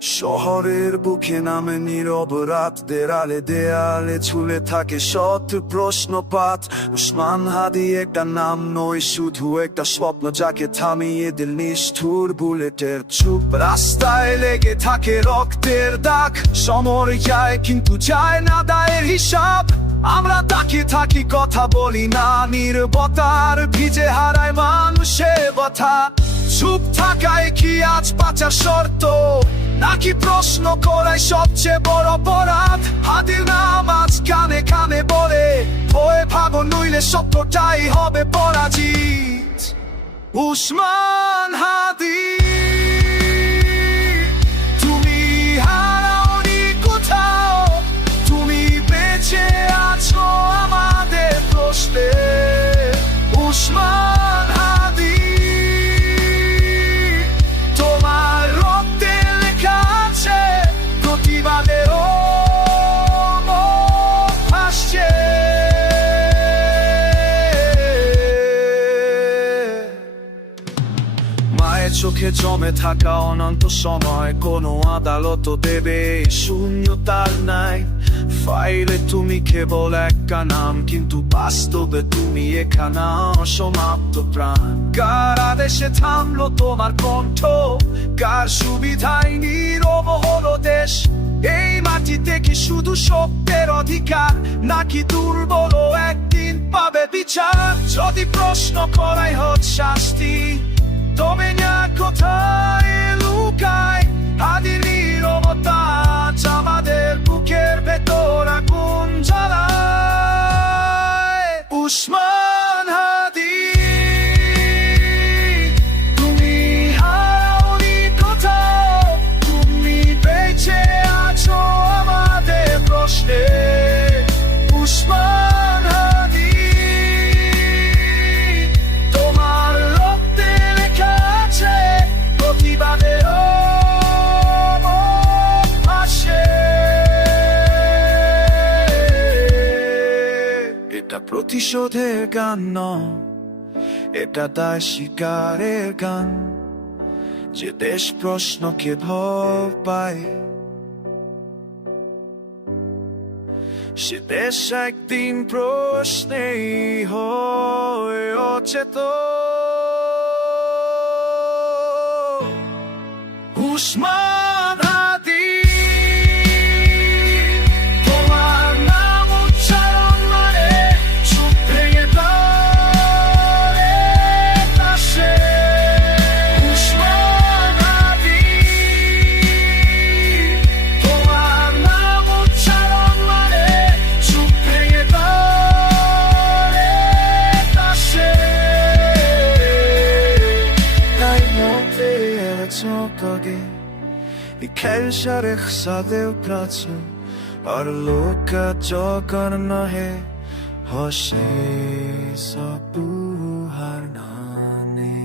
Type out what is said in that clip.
শহরের বুকে নামে নীরব রাতদের আলে দেয়ালে ঝুলে থাকে শত প্রশ্নপাত। উসমান হাদি একটা নাম নয়, শুধু একটা স্বপ্ন যাকে থামিয়ে দিল নিষ্ঠুর বুলেটের চুপ। রাস্তায় লেগে থাকে রক্তের দাগ, সময় যায় কিন্তু যায় না দায়ের হিসাব। আমরা তাকিয়ে থাকি, কথা বলি না, নীরবতার ভিজে হারায় মানুষের কথা। চুপ থাকায় কি আজ বাঁচার শর্ত, নাকি প্রশ্ন করাই সবচেয়ে বড় অপরাধ? হাদির নাম আজ কানে কানে বলে, ভয়ে ভাগো নইলে সত্যটাই হবে পরাজিত। উসমান হাদি, তুমি হারাওনি কোথাও, তুমি বেঁচে আছো আমাদের প্রশ্নে। উসমান হাদি, তোমার রক্তে লেখা আছে প্রতিবাদের ভাসছে। মায়ের চোখে জমে থাকা অনন্ত সময়, কোনো আদালত দেবে শূন্যতার নাই। ফাইলে তুমি কেবল একটা নাম, কিন্তু বাস্তবে তুমি এখানা অসমাপ্ত প্রাণ। কার আদেশে থামলো তোমার কণ্ঠ, কার সুবিধায় নীরব হলো দেশ? এই মাটিতে কি শুধু সত্যের অধিকার, নাকি দুর্বল একদিন পাবে বিচার? যদি প্রশ্ন করাই হোক শাস্তি, তবে না কোথায় লুকায় হাদির নীরবতা? আমাদের বুকের ভেতর আগুন জ্বালায়। উসমান হাদি, তুমি হারাওনি কোথাও, তুমি বেঁচে আছো আমাদের প্রশ্নে। উসমান হাদি, তোমার রক্তে লেখা আছে প্রতিবাদের ভাসে। এটা প্রতিশোধের গান নয়, এটা দায় শিকারের গান। যে দেশ প্রশ্নকে ভয় পায়, সে দেশ একদিন প্রশ্নেই হয় অচেতন। উসমান হাদি, তোমার নাম উচ্চারণ মানে চুপ ভেঙে পড়ে পাশে। উসমান হাদি, তোমার নাম উচ্চারণ মানে চুপ ভেঙে পড়ে পাশে। Dai molte era ciocche di calciare xade o prazzo, parlo che giocano he hoshi sabu harnane.